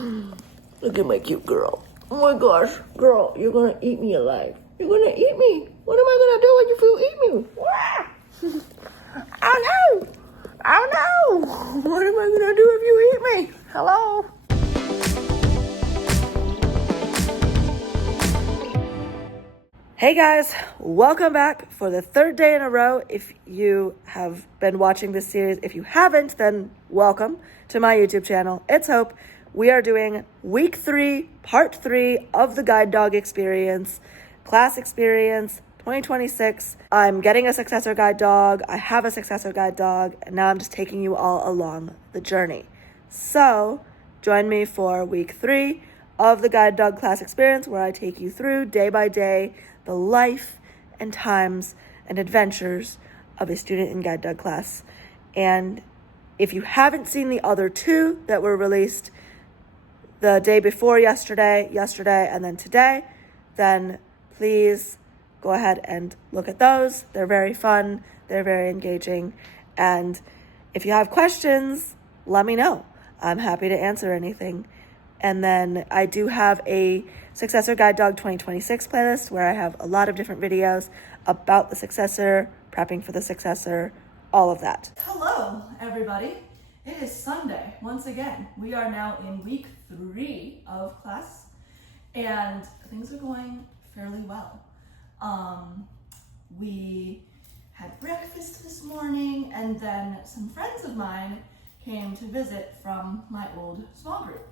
Look at my cute girl. Oh my gosh, girl, you're gonna eat me alive. You're gonna eat me. What am I gonna do if you eat me? Oh no! Oh no! What am I gonna do if you eat me? Hello? Hey guys, welcome back for the third day in a row. If you have been watching this series, if you haven't, then welcome to my YouTube channel. It's Hope. We are doing week 3, part 3 of the Guide Dog Experience, class experience 2026. I'm getting a successor guide dog. I have a successor guide dog, and now I'm just taking you all along the journey. So join me for week 3 of the Guide Dog class experience, where I take you through day by day the life and times and adventures of a student in guide dog class. And if you haven't seen the other 2 that were released the day before yesterday, and then today, then please go ahead and look at those. They're very fun, they're very engaging, and if you have questions, let me know. I'm happy to answer anything. And then I do have a Successor Guide Dog 2026 playlist where I have a lot of different videos about the successor, prepping for the successor, all of that. Hello, everybody. It is Sunday. Once again, we are now in week 3 of class, and things are going fairly well. We had breakfast this morning, and then some friends of mine came to visit from my old small group.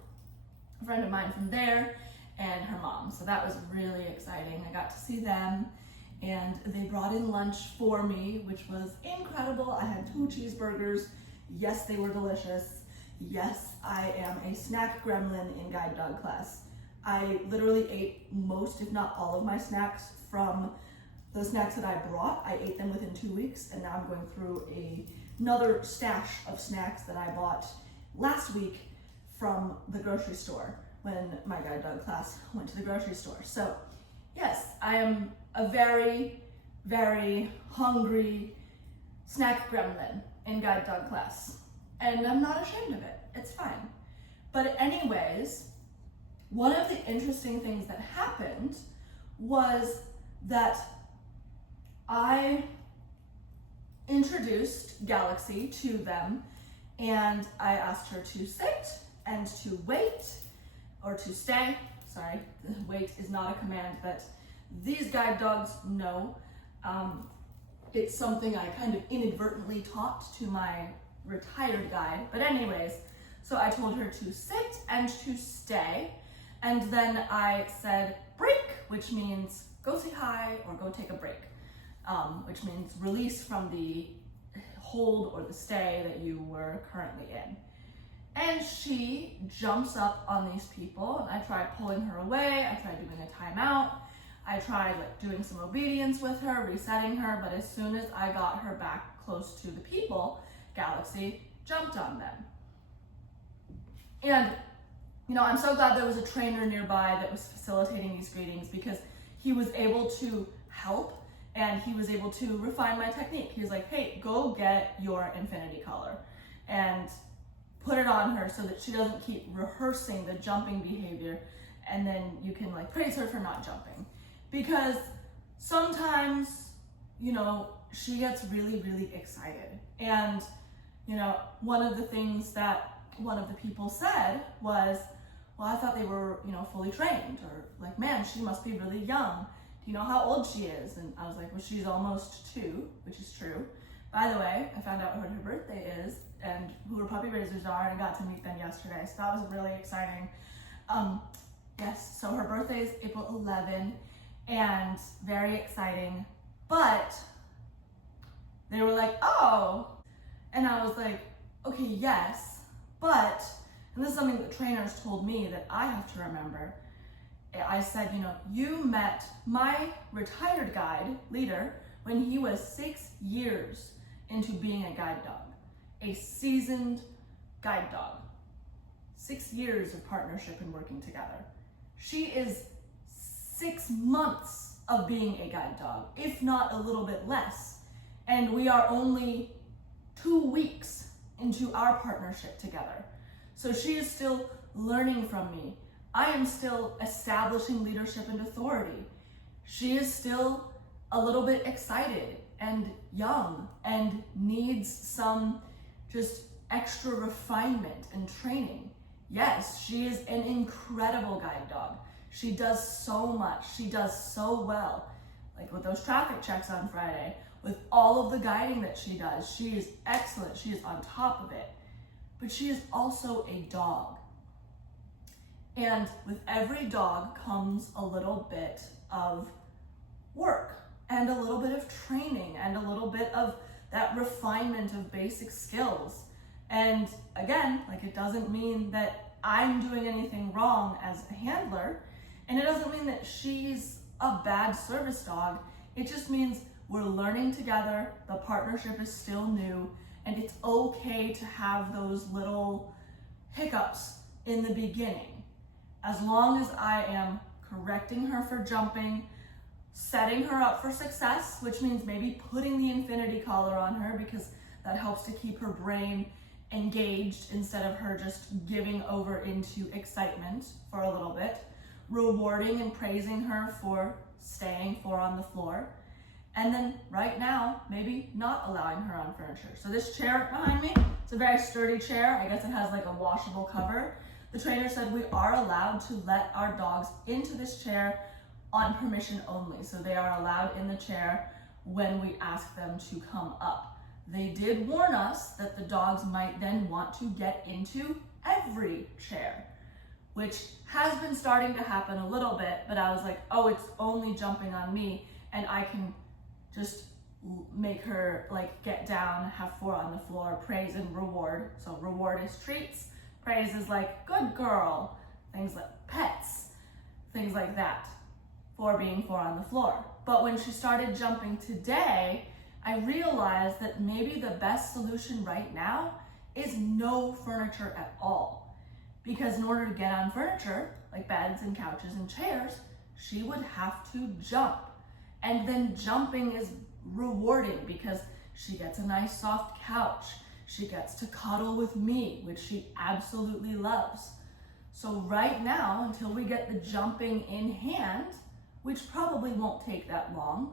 A friend of mine from there and her mom. So that was really exciting. I got to see them, and they brought in lunch for me, which was incredible. I had 2 cheeseburgers. Yes, they were delicious. Yes, I am a snack gremlin in guide dog class. I literally ate most, if not all, of my snacks from the snacks that I brought. I ate them within 2 weeks, and now I'm going through another stash of snacks that I bought last week from the grocery store when my guide dog class went to the grocery store. So yes, I am a very, very hungry snack gremlin in guide dog class, and I'm not ashamed of it. It's fine. But anyways, one of the interesting things that happened was that I introduced Galaxy to them, and I asked her to sit and to wait, or to stay. Sorry, wait is not a command that these guide dogs know. It's something I kind of inadvertently taught to my retired guide. But anyways, so I told her to sit and to stay. And then I said break, which means go say hi or go take a break, which means release from the hold or the stay that you were currently in. And she jumps up on these people, and I tried pulling her away. I tried doing a timeout. I tried doing some obedience with her, resetting her, but as soon as I got her back close to the people, Galaxy jumped on them. And I'm so glad there was a trainer nearby that was facilitating these greetings, because he was able to help, and he was able to refine my technique. He was like, hey, go get your infinity collar and put it on her so that she doesn't keep rehearsing the jumping behavior, and then you can praise her for not jumping. Because sometimes, she gets really, really excited. And, one of the things that one of the people said was, well, I thought they were, fully trained, or man, she must be really young. Do you know how old she is? And I was like, well, she's almost 2, which is true. By the way, I found out what her birthday is and who her puppy raisers are, and got to meet them yesterday. So that was really exciting. Yes, so her birthday is April 11, and very exciting. But they were like, oh. And I was like, okay, yes, but, and this is something that trainers told me that I have to remember. I said, you met my retired guide leader when he was 6 years into being a guide dog, a seasoned guide dog. 6 years of partnership and working together. She is 6 months of being a guide dog, if not a little bit less. And we are only 2 weeks into our partnership together. So she is still learning from me. I am still establishing leadership and authority. She is still a little bit excited and young and needs some just extra refinement and training. Yes, she is an incredible guide dog. She does so much. She does so well. Like with those traffic checks on Friday, with all of the guiding that she does, she is excellent. She is on top of it. But she is also a dog. And with every dog comes a little bit of work and a little bit of training and a little bit of that refinement of basic skills. And again, like, it doesn't mean that I'm doing anything wrong as a handler, and it doesn't mean that she's a bad service dog. It just means we're learning together, the partnership is still new, and it's okay to have those little hiccups in the beginning. As long as I am correcting her for jumping, setting her up for success, which means maybe putting the infinity collar on her because that helps to keep her brain engaged instead of her just giving over into excitement for a little bit, rewarding and praising her for staying 4 on the floor, and then right now, maybe not allowing her on furniture. So this chair behind me, it's a very sturdy chair. I guess it has like a washable cover. The trainer said we are allowed to let our dogs into this chair on permission only. So they are allowed in the chair when we ask them to come up. They did warn us that the dogs might then want to get into every chair, which has been starting to happen a little bit, but I was like, oh, it's only jumping on me, and I can just make her like get down, have 4 on the floor, praise and reward. So reward is treats, praise is like good girl, things like pets, things like that, for being 4 on the floor. But when she started jumping today, I realized that maybe the best solution right now is no furniture at all. Because in order to get on furniture, like beds and couches and chairs, she would have to jump. And then jumping is rewarding because she gets a nice soft couch. She gets to cuddle with me, which she absolutely loves. So right now, until we get the jumping in hand, which probably won't take that long.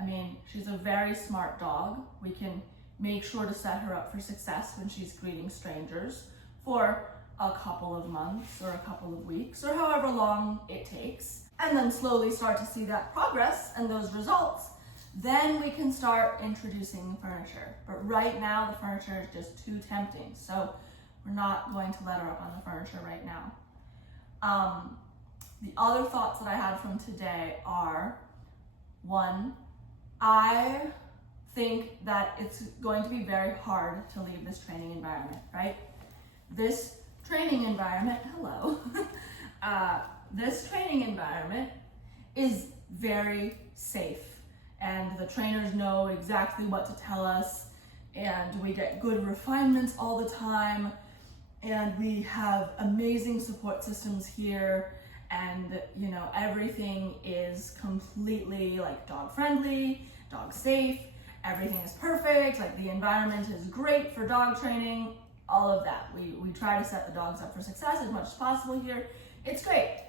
I mean, she's a very smart dog. We can make sure to set her up for success when she's greeting strangers for a couple of months or a couple of weeks or however long it takes, and then slowly start to see that progress and those results. Then we can start introducing the furniture. But right now, the furniture is just too tempting. So we're not going to let her up on the furniture right now. The other thoughts that I had from today are, 1, I think that it's going to be very hard to leave this training environment, right? This training environment, hello. This training environment is very safe, and the trainers know exactly what to tell us, and we get good refinements all the time, and we have amazing support systems here, and you know, everything is completely like dog friendly, dog safe, everything is perfect, like the environment is great for dog training, all of that. We try to set the dogs up for success as much as possible here. It's great.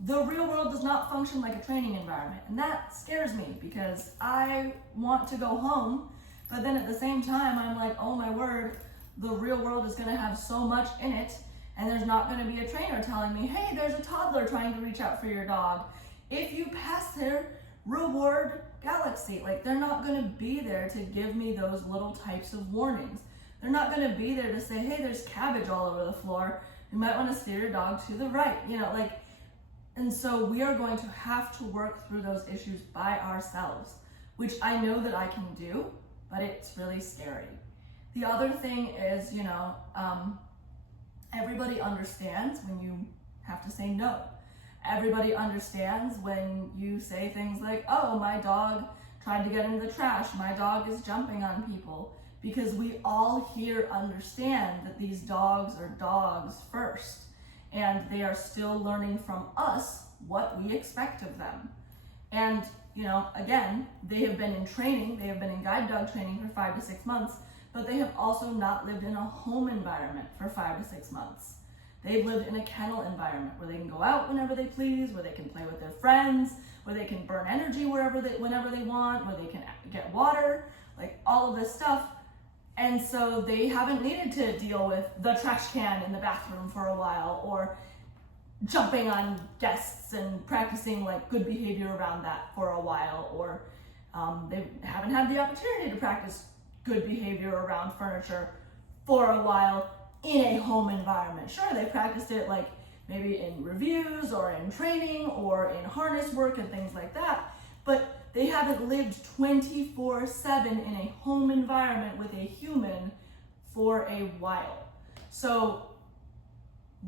The real world does not function like a training environment, and that scares me because I want to go home, but then at the same time I'm like, oh my word, the real world is going to have so much in it, and there's not going to be a trainer telling me, hey, there's a toddler trying to reach out for your dog. If you pass their reward galaxy, like they're not going to be there to give me those little types of warnings. They're not going to be there to say, hey, there's cabbage all over the floor. You might want to steer your dog to the right, you know, like, and so we are going to have to work through those issues by ourselves, which I know that I can do, but it's really scary. The other thing is, you know, everybody understands when you have to say no. Everybody understands when you say things like, oh, my dog tried to get into the trash, my dog is jumping on people, because we all here understand that these dogs are dogs first, and they are still learning from us what we expect of them. And, you know, again, they have been in training, they have been in guide dog training for 5 to 6 months, but they have also not lived in a home environment for 5 to 6 months. They've lived in a kennel environment where they can go out whenever they please, where they can play with their friends, where they can burn energy whenever they want, where they can get water, like all of this stuff. And so they haven't needed to deal with the trash can in the bathroom for a while, or jumping on guests and practicing like good behavior around that for a while, or they haven't had the opportunity to practice good behavior around furniture for a while in a home environment. Sure, they practiced it like maybe in reviews or in training or in harness work and things like that, but they haven't lived 24/7 in a home environment with a human for a while. So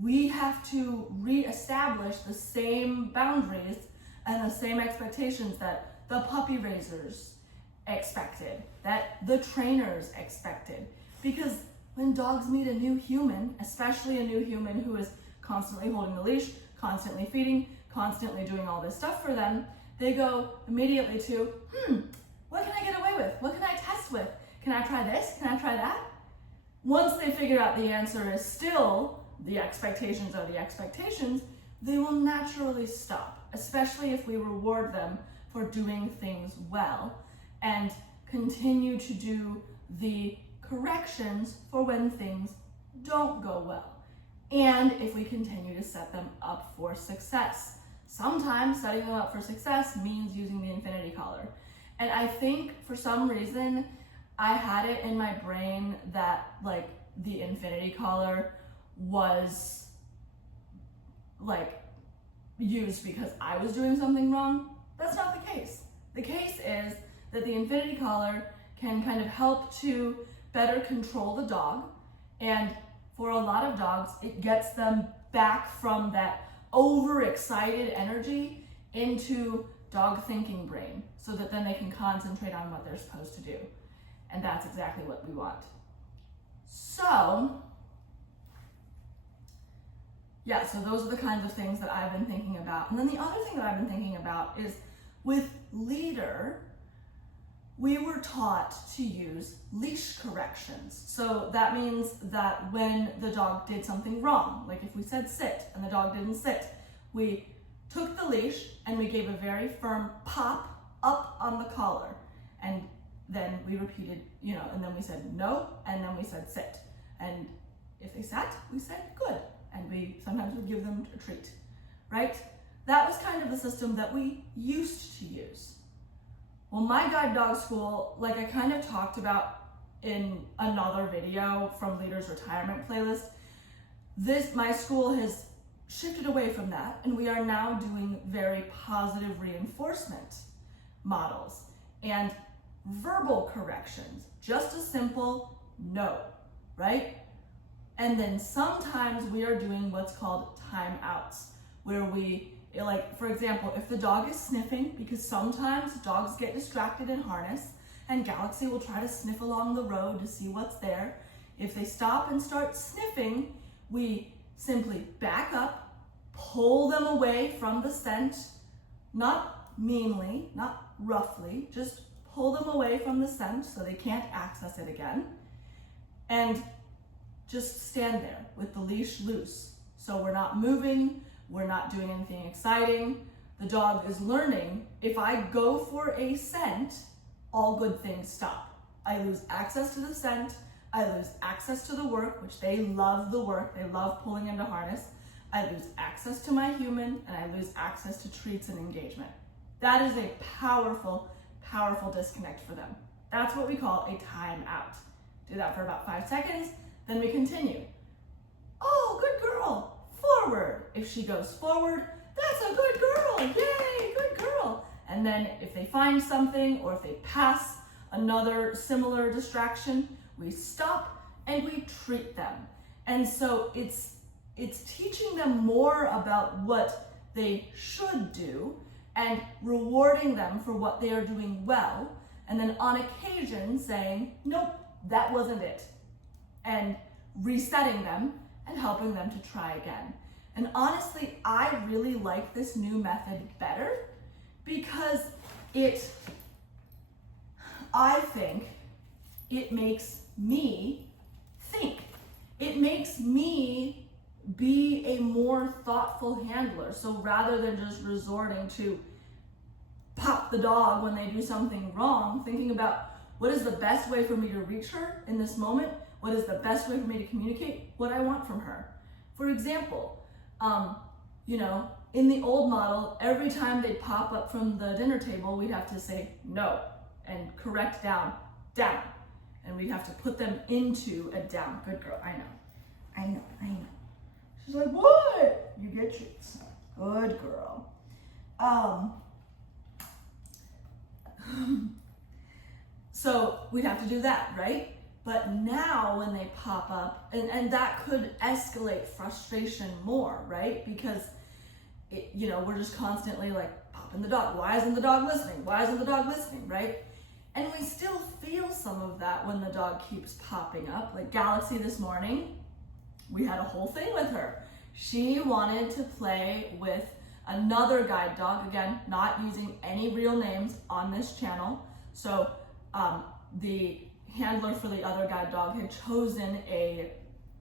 we have to reestablish the same boundaries and the same expectations that the puppy raisers expected, that the trainers expected. Because when dogs meet a new human, especially a new human who is constantly holding the leash, constantly feeding, constantly doing all this stuff for them, they go immediately to, what can I get away with? What can I test with? Can I try this? Can I try that? Once they figure out the answer is still the expectations are the expectations, they will naturally stop, especially if we reward them for doing things well and continue to do the corrections for when things don't go well. And if we continue to set them up for success. Sometimes setting them up for success means using the infinity collar. And I think for some reason, I had it in my brain that like the infinity collar was like used because I was doing something wrong. That's not the case. The case is that the infinity collar can kind of help to better control the dog, and for a lot of dogs, it gets them back from that overexcited energy into dog thinking brain, so that then they can concentrate on what they're supposed to do. And that's exactly what we want. So, yeah, so those are the kinds of things that I've been thinking about. And then the other thing that I've been thinking about is with Leader, we were taught to use leash corrections. So that means that when the dog did something wrong, like if we said sit and the dog didn't sit, we took the leash and we gave a very firm pop up on the collar. And then we repeated, and then we said no, and then we said sit. And if they sat, we said good. And we sometimes would give them a treat, right? That was kind of the system that we used to use. Well, my guide dog school, like I kind of talked about in another video from Leader's retirement playlist, my school has shifted away from that, and we are now doing very positive reinforcement models and verbal corrections, just a simple no, right? And then sometimes we are doing what's called timeouts, where we, like, for example, if the dog is sniffing, because sometimes dogs get distracted in harness, and Galaxy will try to sniff along the road to see what's there. If they stop and start sniffing, we simply back up, pull them away from the scent, not meanly, not roughly, just pull them away from the scent so they can't access it again, and just stand there with the leash loose. So we're not moving, we're not doing anything exciting. The dog is learning, if I go for a scent, all good things stop. I lose access to the scent, I lose access to the work, which they love the work, they love pulling into harness. I lose access to my human, and I lose access to treats and engagement. That is a powerful, powerful disconnect for them. That's what we call a timeout. Do that for about 5 seconds, then we continue. Oh, good girl, forward. If she goes forward, that's a good girl, yay, good girl. And then if they find something or if they pass another similar distraction, we stop and we treat them. And so it's teaching them more about what they should do and rewarding them for what they are doing well, and then on occasion saying, nope, that wasn't it, and resetting them and helping them to try again. And honestly, I really like this new method better because I think it makes me think. It makes me be a more thoughtful handler. So rather than just resorting to pop the dog when they do something wrong, thinking about what is the best way for me to reach her in this moment? What is the best way for me to communicate what I want from her? For example, in the old model, every time they pop up from the dinner table, we'd have to say no and correct down. And we'd have to put them into a down. Good girl, I know. She's like, what? You get treats. Good girl. So we'd have to do that, right? But now when they pop up, and that could escalate frustration more, right? Because we're just constantly like popping the dog. Why isn't the dog listening? Why isn't the dog listening, right? And we still feel some of that when the dog keeps popping up. Like Galaxy this morning, we had a whole thing with her. She wanted to play with another guide dog, again, not using any real names on this channel. So the handler for the other guide dog had chosen a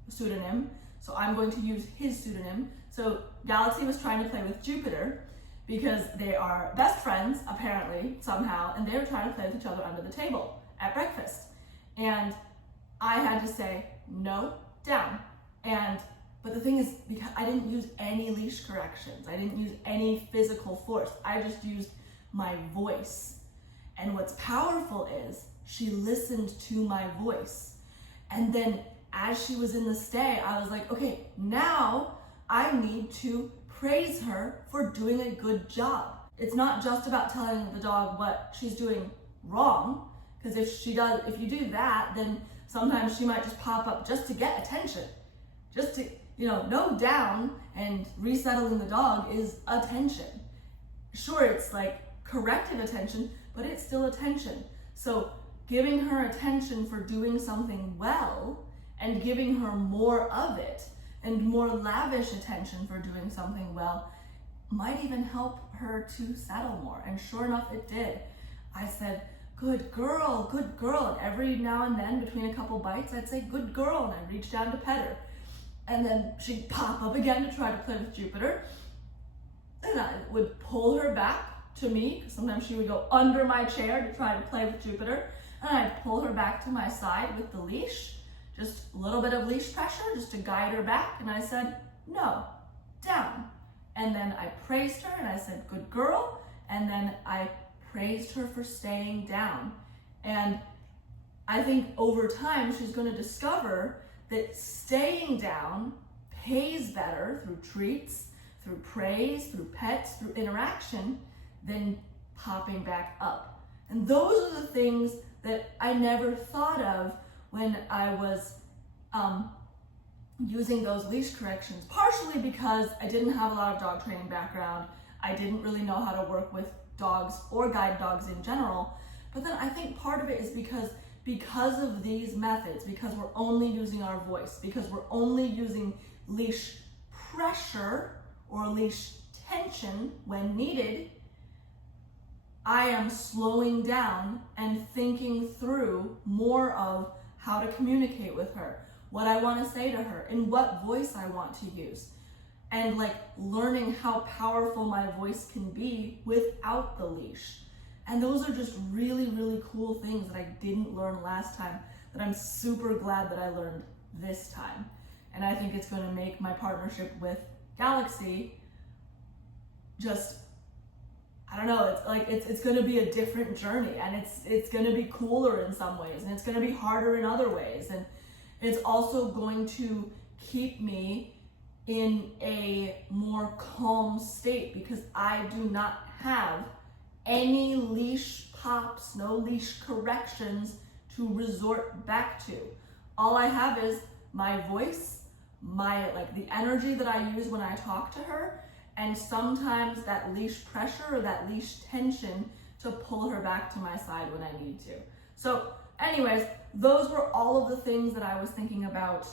pseudonym, so I'm going to use his pseudonym. So Galaxy was trying to play with Jupiter because they are best friends, apparently, somehow, and they were trying to play with each other under the table at breakfast. And I had to say, no, down. But the thing is, because I didn't use any leash corrections, I didn't use any physical force, I just used my voice. And what's powerful is she listened to my voice. And then as she was in the stay, I was like, okay, now I need to praise her for doing a good job. It's not just about telling the dog what she's doing wrong, because if you do that, then sometimes she might just pop up just to get attention. Just to, no down and resettling the dog is attention. Sure, it's like corrective attention, but it's still attention. So giving her attention for doing something well and giving her more of it and more lavish attention for doing something well might even help her to settle more. And sure enough, it did. I said, good girl, good girl. And every now and then between a couple bites, I'd say, good girl. And I'd reach down to pet her. And then she'd pop up again to try to play with Jupiter. And I would pull her back to me, because sometimes she would go under my chair to try to play with Jupiter. And I'd pull her back to my side with the leash, just a little bit of leash pressure just to guide her back. And I said, no, down. And then I praised her and I said, good girl. And then I praised her for staying down. And I think over time, she's going to discover that staying down pays better through treats, through praise, through pets, through interaction, than popping back up. And those are the things that I never thought of when I was using those leash corrections, partially because I didn't have a lot of dog training background. I didn't really know how to work with dogs or guide dogs in general. But then I think part of it is because of these methods, because we're only using our voice, because we're only using leash pressure or leash tension when needed, I am slowing down and thinking through more of how to communicate with her, what I want to say to her, and what voice I want to use. And learning how powerful my voice can be without the leash. And those are just really, really cool things that I didn't learn last time that I'm super glad that I learned this time. And I think it's going to make my partnership with Galaxy just, I don't know, it's going to be a different journey, and it's going to be cooler in some ways, and it's going to be harder in other ways. And it's also going to keep me in a more calm state because I do not have any leash pops, no leash corrections to resort back to. All I have is my voice, the energy that I use when I talk to her, and sometimes that leash pressure or that leash tension to pull her back to my side when I need to. So anyways, those were all of the things that I was thinking about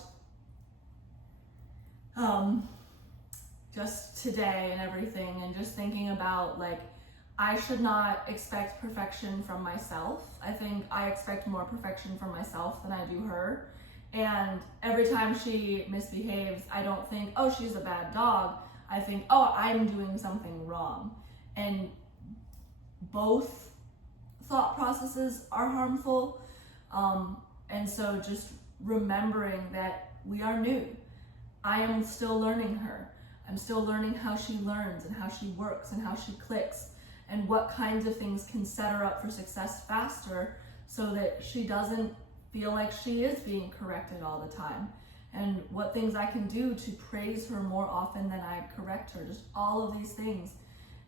just today and everything, and just thinking about I should not expect perfection from myself. I think I expect more perfection from myself than I do her. And every time she misbehaves, I don't think, oh, she's a bad dog. I think, oh, I'm doing something wrong. And both thought processes are harmful. And so just remembering that we are new. I am still learning her. I'm still learning how she learns and how she works and how she clicks and what kinds of things can set her up for success faster so that she doesn't feel like she is being corrected all the time, and what things I can do to praise her more often than I correct her, just all of these things.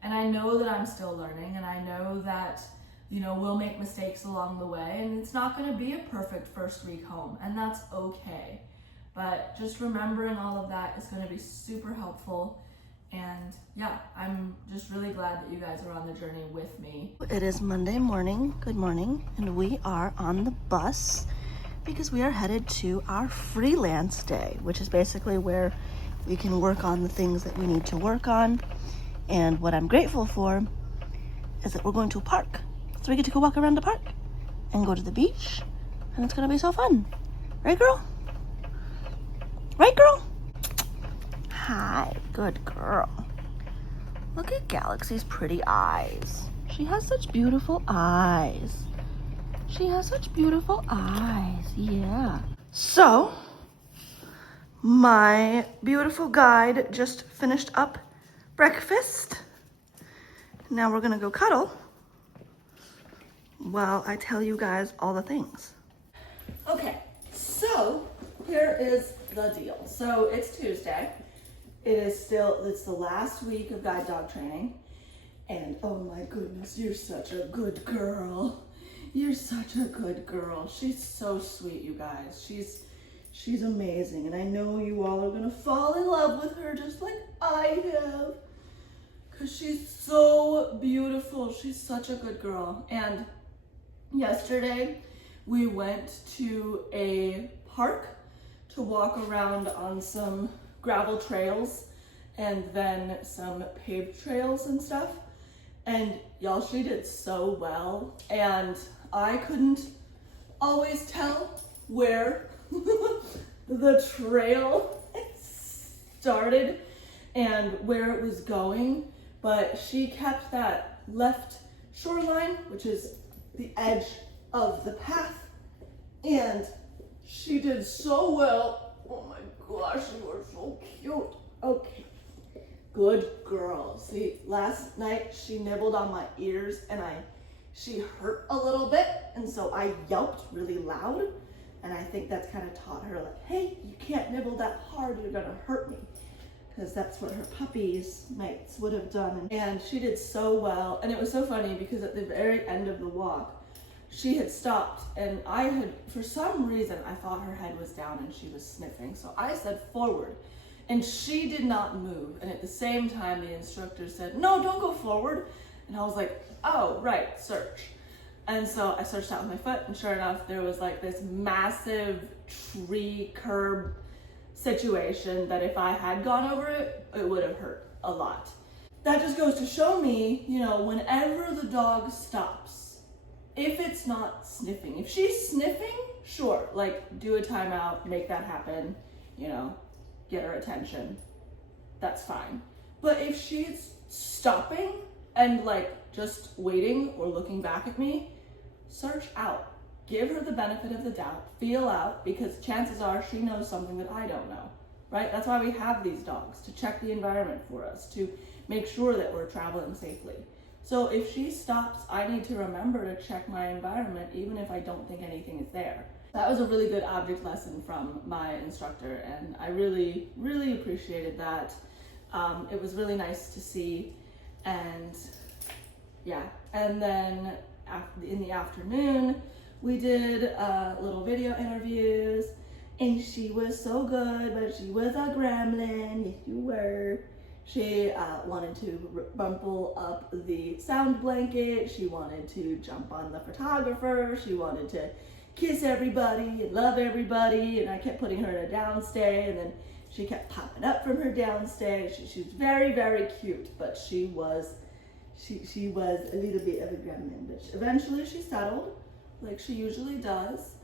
And I know that I'm still learning, and I know that, you know, we'll make mistakes along the way, and it's not going to be a perfect first week home, and that's okay. But just remembering all of that is going to be super helpful. And yeah, I'm just really glad that you guys are on the journey with me. It is Monday morning, good morning, and we are on the bus because we are headed to our freelance day, which is basically where we can work on the things that we need to work on. And what I'm grateful for is that we're going to a park. So we get to go walk around the park and go to the beach, and it's gonna be so fun. Right, girl? Right, girl? Hi, good girl. Look at Galaxy's pretty eyes. She has such beautiful eyes. She has such beautiful eyes, yeah. So, my beautiful guide just finished up breakfast. Now we're gonna go cuddle while I tell you guys all the things. Okay, so here is the deal. So it's Tuesday. It's the last week of guide dog training. And oh my goodness, you're such a good girl. You're such a good girl. She's so sweet, you guys. She's amazing. And I know you all are gonna fall in love with her just like I have. Cause she's so beautiful. She's such a good girl. And yesterday we went to a park to walk around on some gravel trails and then some paved trails and stuff. And y'all, she did so well. And I couldn't always tell where the trail started and where it was going, but she kept that left shoreline, which is the edge of the path, and she did so well. Oh my gosh, you are so cute. Okay, good girl. See, last night she nibbled on my ears and she hurt a little bit, and so I yelped really loud, and I think that's kind of taught her, like, hey, you can't nibble that hard, you're gonna hurt me, because that's what her puppies mates would have done. And she did so well, and it was so funny because at the very end of the walk, she had stopped, and I had, for some reason, I thought her head was down and she was sniffing. So I said forward, and she did not move. And at the same time, the instructor said, no, don't go forward. And I was like, oh, right, search. And so I searched out with my foot, and sure enough, there was like this massive tree curb situation that if I had gone over it, it would have hurt a lot. That just goes to show me, you know, whenever the dog stops, if it's not sniffing, if she's sniffing, sure, like do a timeout, make that happen, you know, get her attention, that's fine. But if she's stopping and like just waiting or looking back at me, search out, give her the benefit of the doubt, feel out, because chances are she knows something that I don't know, right? That's why we have these dogs, to check the environment for us, to make sure that we're traveling safely. So if she stops, I need to remember to check my environment, even if I don't think anything is there. That was a really good object lesson from my instructor, and I really, really appreciated that. It was really nice to see, and yeah. And then in the afternoon, we did little video interviews, and she was so good, but she was a gremlin, yes you were. She wanted to rumple up the sound blanket. She wanted to jump on the photographer. She wanted to kiss everybody and love everybody. And I kept putting her in a downstay, and then she kept popping up from her downstay. She was very, very cute, but she was a little bit of a gremlin. But eventually she settled, like she usually does.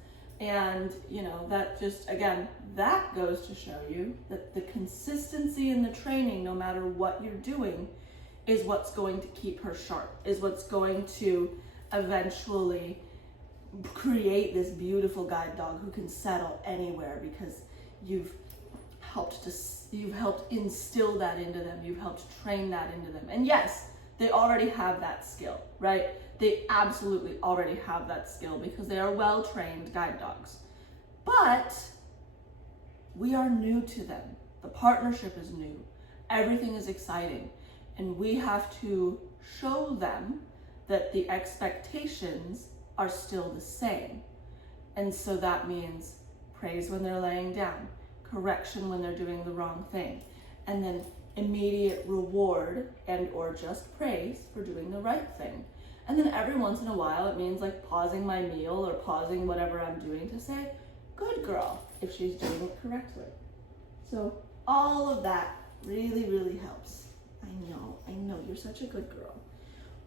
And, you know, that just, again, that goes to show you that the consistency in the training, no matter what you're doing, is what's going to keep her sharp, is what's going to eventually create this beautiful guide dog who can settle anywhere, because you've helped instill that into them, you've helped train that into them. And yes, they already have that skill, right? They absolutely already have that skill because they are well-trained guide dogs. But we are new to them. The partnership is new. Everything is exciting. And we have to show them that the expectations are still the same. And so that means praise when they're laying down, correction when they're doing the wrong thing, and then immediate reward and or just praise for doing the right thing. And then every once in a while, it means like pausing my meal or pausing whatever I'm doing to say, good girl, if she's doing it correctly. So all of that really, really helps. I know, you're such a good girl.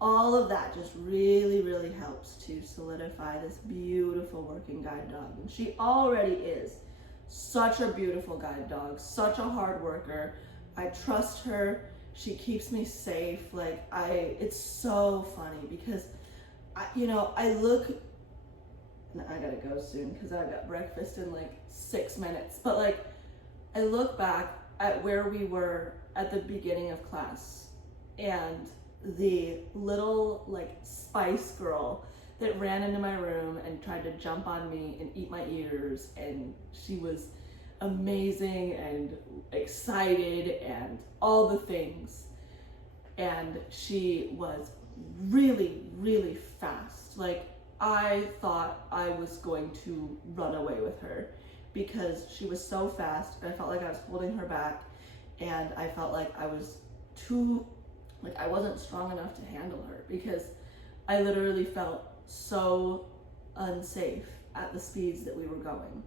All of that just really, really helps to solidify this beautiful working guide dog. And she already is such a beautiful guide dog, such a hard worker. I trust her. She keeps me safe. Like it's so funny because I look, and I gotta go soon because I've got breakfast in like 6 minutes. But like, I look back at where we were at the beginning of class and the little like spice girl that ran into my room and tried to jump on me and eat my ears, and she was amazing and excited and all the things. And she was really, really fast. Like I thought I was going to run away with her because she was so fast, and I felt like I was holding her back, and I felt like I was I wasn't strong enough to handle her because I literally felt so unsafe at the speeds that we were going.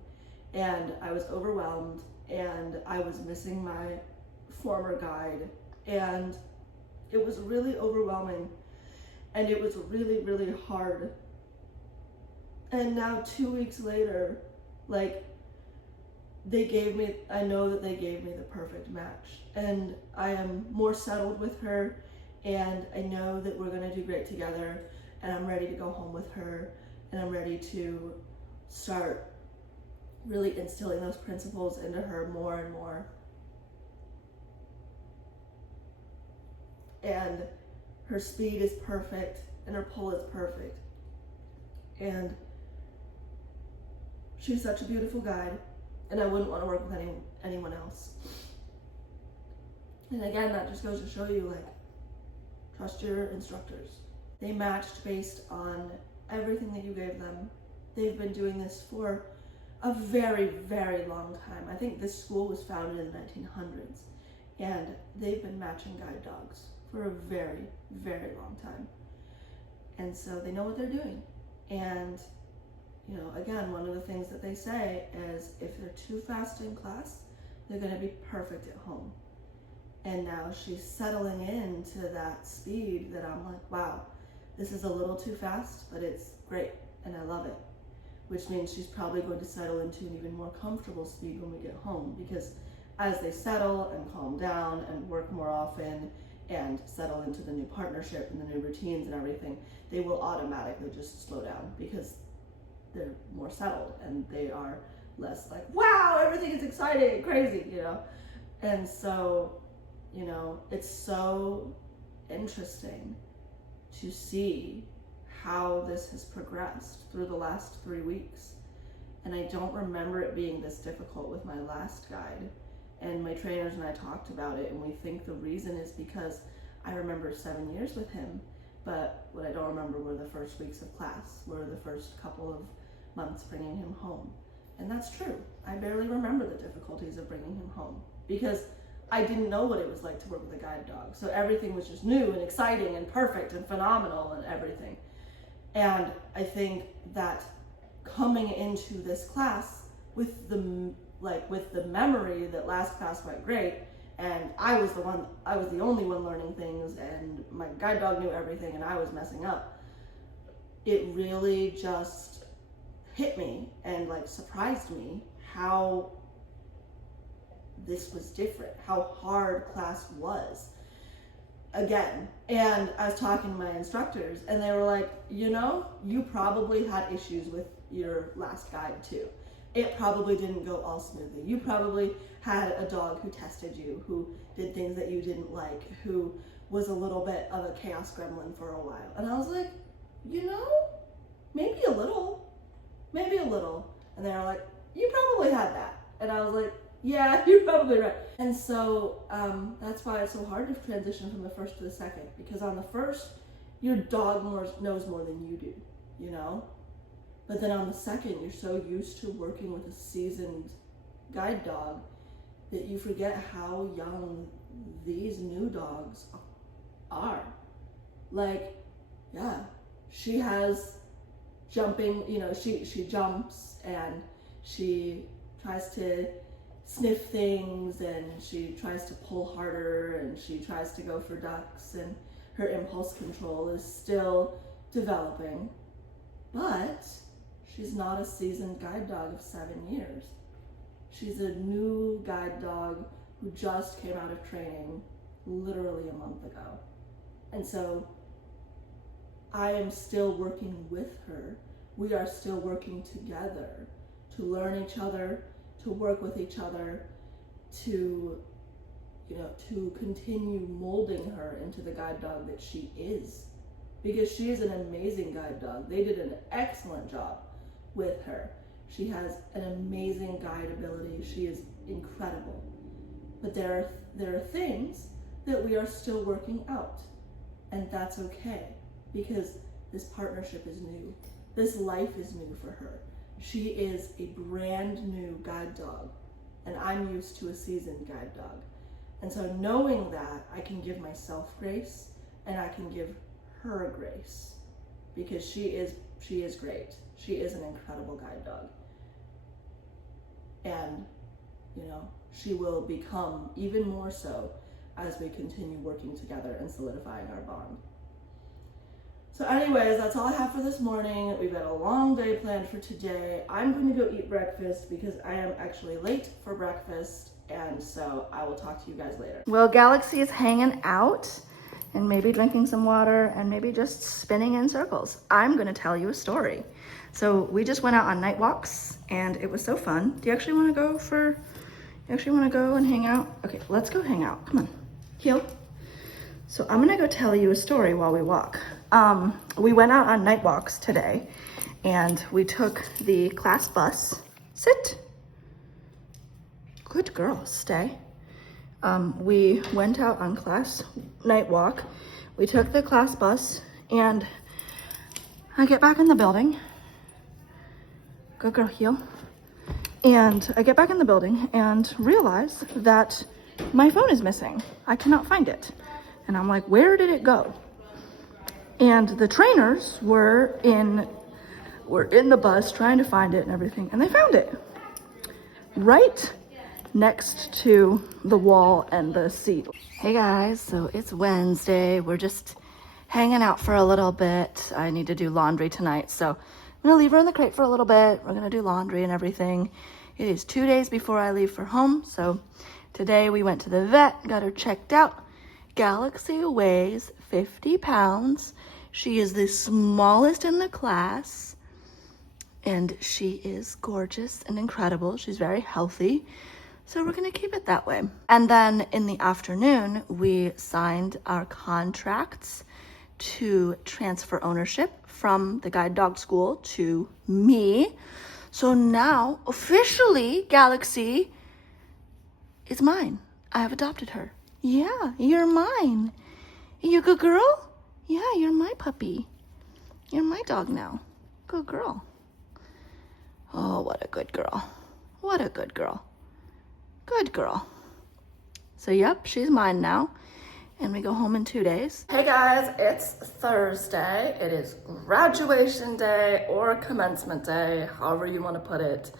And I was overwhelmed, and I was missing my former guide, and it was really overwhelming, and it was really, really hard. And now 2 weeks later, like I know that they gave me the perfect match, and I am more settled with her, and I know that we're gonna do great together, and I'm ready to go home with her, and I'm ready to start really instilling those principles into her more and more. And her speed is perfect, and her pull is perfect, and she's such a beautiful guide, and I wouldn't want to work with anyone else. And again, that just goes to show you, like, trust your instructors. They matched based on everything that you gave them. They've been doing this for a very, very long time. I think this school was founded in the 1900s, and they've been matching guide dogs for a very, very long time. And so they know what they're doing. And again, one of the things that they say is if they're too fast in class, they're going to be perfect at home. And now she's settling into that speed that I'm like, wow, this is a little too fast, but it's great, and I love it. Which means she's probably going to settle into an even more comfortable speed when we get home, because as they settle and calm down and work more often and settle into the new partnership and the new routines and everything, they will automatically just slow down because they're more settled and they are less like, wow, everything is exciting and crazy, And so, it's so interesting to see how this has progressed through the last 3 weeks. And I don't remember it being this difficult with my last guide. And my trainers and I talked about it, and we think the reason is because I remember 7 years with him, but what I don't remember were the first weeks of class, were the first couple of months bringing him home. And that's true. I barely remember the difficulties of bringing him home because I didn't know what it was like to work with a guide dog. So everything was just new and exciting and perfect and phenomenal and everything. And I think that coming into this class with the memory that last class went great, and I was the only one learning things, and my guide dog knew everything and I was messing up, it really just hit me and like surprised me how this was different, how hard class was again. And I was talking to my instructors and they were like, you know, you probably had issues with your last guide too. It probably didn't go all smoothly. You probably had a dog who tested you, who did things that you didn't like, who was a little bit of a chaos gremlin for a while. And I was like, you know, maybe a little. And they were like, you probably had that. And I was like, yeah, you're probably right. And so that's why it's so hard to transition from the first to the second, because on the first, your dog knows more than you do, you know? But then on the second, you're so used to working with a seasoned guide dog that you forget how young these new dogs are. Like, yeah, she has jumping, you know, she jumps and she tries to sniff things and she tries to pull harder and she tries to go for ducks, and her impulse control is still developing. But she's not a seasoned guide dog of 7 years. She's a new guide dog who just came out of training literally a month ago. And so I am still working with her. We are still working together to learn each other, to work with each other, to, you know, to continue molding her into the guide dog that she is. Because she is an amazing guide dog. They did an excellent job with her. She has an amazing guide ability. She is incredible. But there are things that we are still working out. And that's okay, because this partnership is new. This life is new for her. She is a brand new guide dog, and I'm used to a seasoned guide dog. And so knowing that, I can give myself grace and I can give her grace, because she is great. She is an incredible guide dog. And, you know, she will become even more so as we continue working together and solidifying our bond. So anyways, that's all I have for this morning. We've got a long day planned for today. I'm going to go eat breakfast because I am actually late for breakfast, and so I will talk to you guys later. Well, Galaxy is hanging out and maybe drinking some water and maybe just spinning in circles. I'm going to tell you a story. So we just went out on night walks and it was so fun. Do you actually want to go and hang out? Okay, let's go hang out. Come on, heel. So I'm gonna go tell you a story while we walk. We went out on night walks today and we took the class bus. Sit. Good girl, stay. We went out on class night walk. We took the class bus and I get back in the building. Good girl, heel. And I get back in the building and realize that my phone is missing. I cannot find it. And I'm like, where did it go? And the trainers were in the bus trying to find it and everything, and they found it right next to the wall and the seat. Hey guys, so it's Wednesday. We're just hanging out for a little bit. I need to do laundry tonight, so I'm gonna leave her in the crate for a little bit. We're gonna do laundry and everything. It is 2 days before I leave for home, so today we went to the vet, got her checked out. Galaxy weighs 50 pounds. She is the smallest in the class, and she is gorgeous and incredible. She's very healthy, so we're gonna keep it that way. And then in the afternoon, we signed our contracts to transfer ownership from the guide dog school to me. So now, officially, Galaxy is mine. I have adopted her. Yeah, you're mine. You a good girl? Yeah, you're my puppy. You're my dog now. Good girl. Oh, what a good girl. What a good girl. Good girl. So, yep, she's mine now. And we go home in 2 days. Hey guys, it's Thursday. It is graduation day or commencement day, however you want to put it.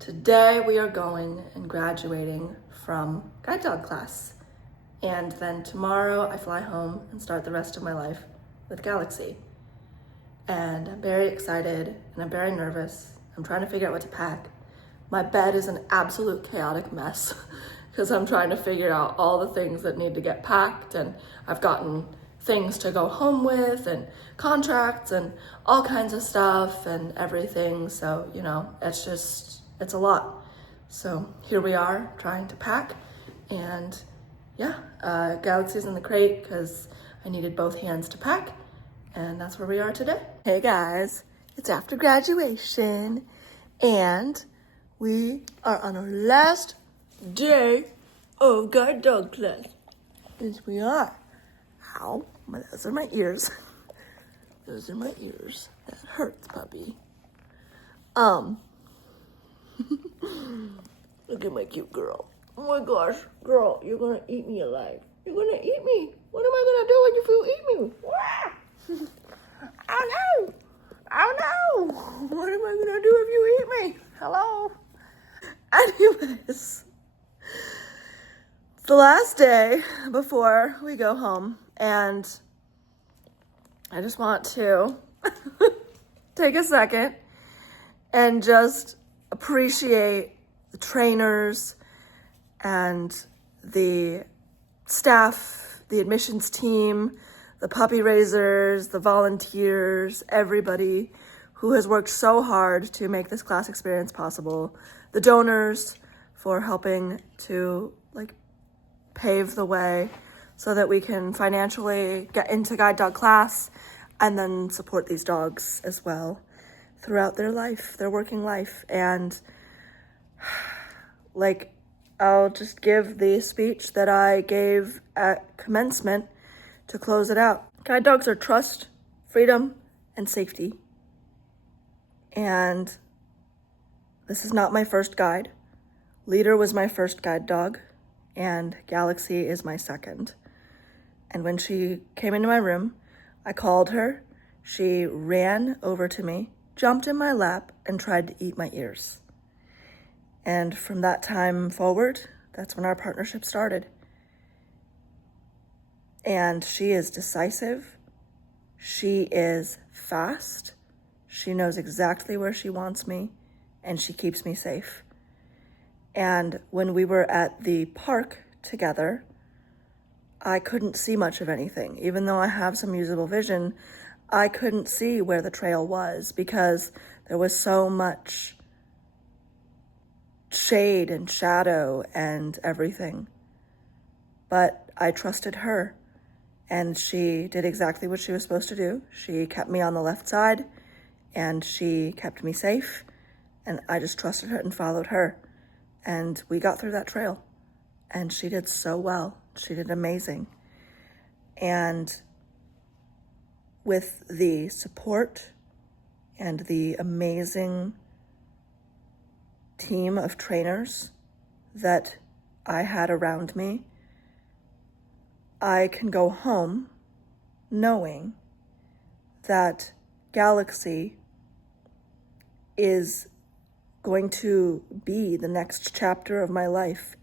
Today we are going and graduating from guide dog class. And then tomorrow I fly home and start the rest of my life with Galaxy. And I'm very excited and I'm very nervous I'm trying to figure out what to pack. My bed is an absolute chaotic mess because I'm trying to figure out all the things that need to get packed, and I've gotten things to go home with and contracts and all kinds of stuff and everything. So, you know, it's a lot. So here we are trying to pack, and yeah, Galaxy's in the crate because I needed both hands to pack, and that's where we are today. Hey guys, it's after graduation and we are on our last day of guide dog class. Yes, we are. Ow, those are my ears. Those are my ears. That hurts, puppy. Look at my cute girl. Oh my gosh, girl, you're gonna eat me alive. You're gonna eat me. What am I gonna do when you eat me? Oh no! Oh no! What am I gonna do if you eat me? Hello? Anyways, it's the last day before we go home, and I just want to take a second and just appreciate the trainers and the staff, the admissions team, the puppy raisers, the volunteers, everybody who has worked so hard to make this class experience possible, the donors for helping to pave the way so that we can financially get into guide dog class and then support these dogs as well throughout their life, their working life. And I'll just give the speech that I gave at commencement to close it out. Guide dogs are trust, freedom, and safety. And this is not my first guide. Leader was my first guide dog, and Galaxy is my second. And when she came into my room, I called her. She ran over to me, jumped in my lap, and tried to eat my ears. And from that time forward, that's when our partnership started. And she is decisive. She is fast. She knows exactly where she wants me, and she keeps me safe. And when we were at the park together, I couldn't see much of anything. Even though I have some usable vision, I couldn't see where the trail was because there was so much shade and shadow and everything. But I trusted her, and she did exactly what she was supposed to do. She kept me on the left side, and she kept me safe, and I just trusted her and followed her. And we got through that trail, and she did so well. She did amazing. And with the support and the amazing team of trainers that I had around me, I can go home knowing that Galaxy is going to be the next chapter of my life,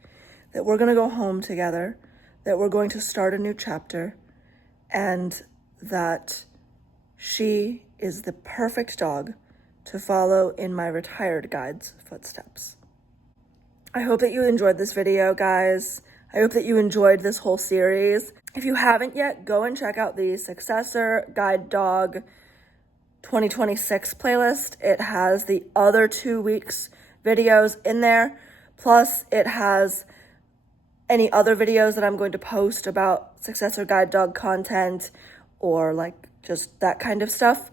that we're going to go home together, that we're going to start a new chapter, and that she is the perfect dog to follow in my retired guide's footsteps. I hope that you enjoyed this video, guys. I hope that you enjoyed this whole series. If you haven't yet, go and check out the Successor Guide Dog 2026 playlist. It has the other 2 weeks videos in there, plus it has any other videos that I'm going to post about Successor Guide Dog content or just that kind of stuff.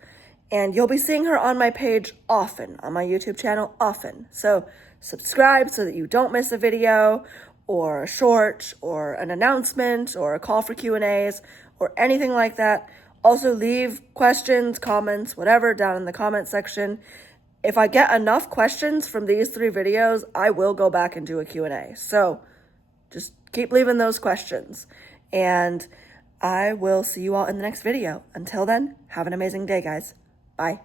And you'll be seeing her on my page often, on my YouTube channel often. So subscribe so that you don't miss a video or a short or an announcement or a call for Q&As or anything like that. Also leave questions, comments, whatever down in the comment section. If I get enough questions from these 3 videos, I will go back and do a Q&A. So just keep leaving those questions. And I will see you all in the next video. Until then, have an amazing day, guys. Bye.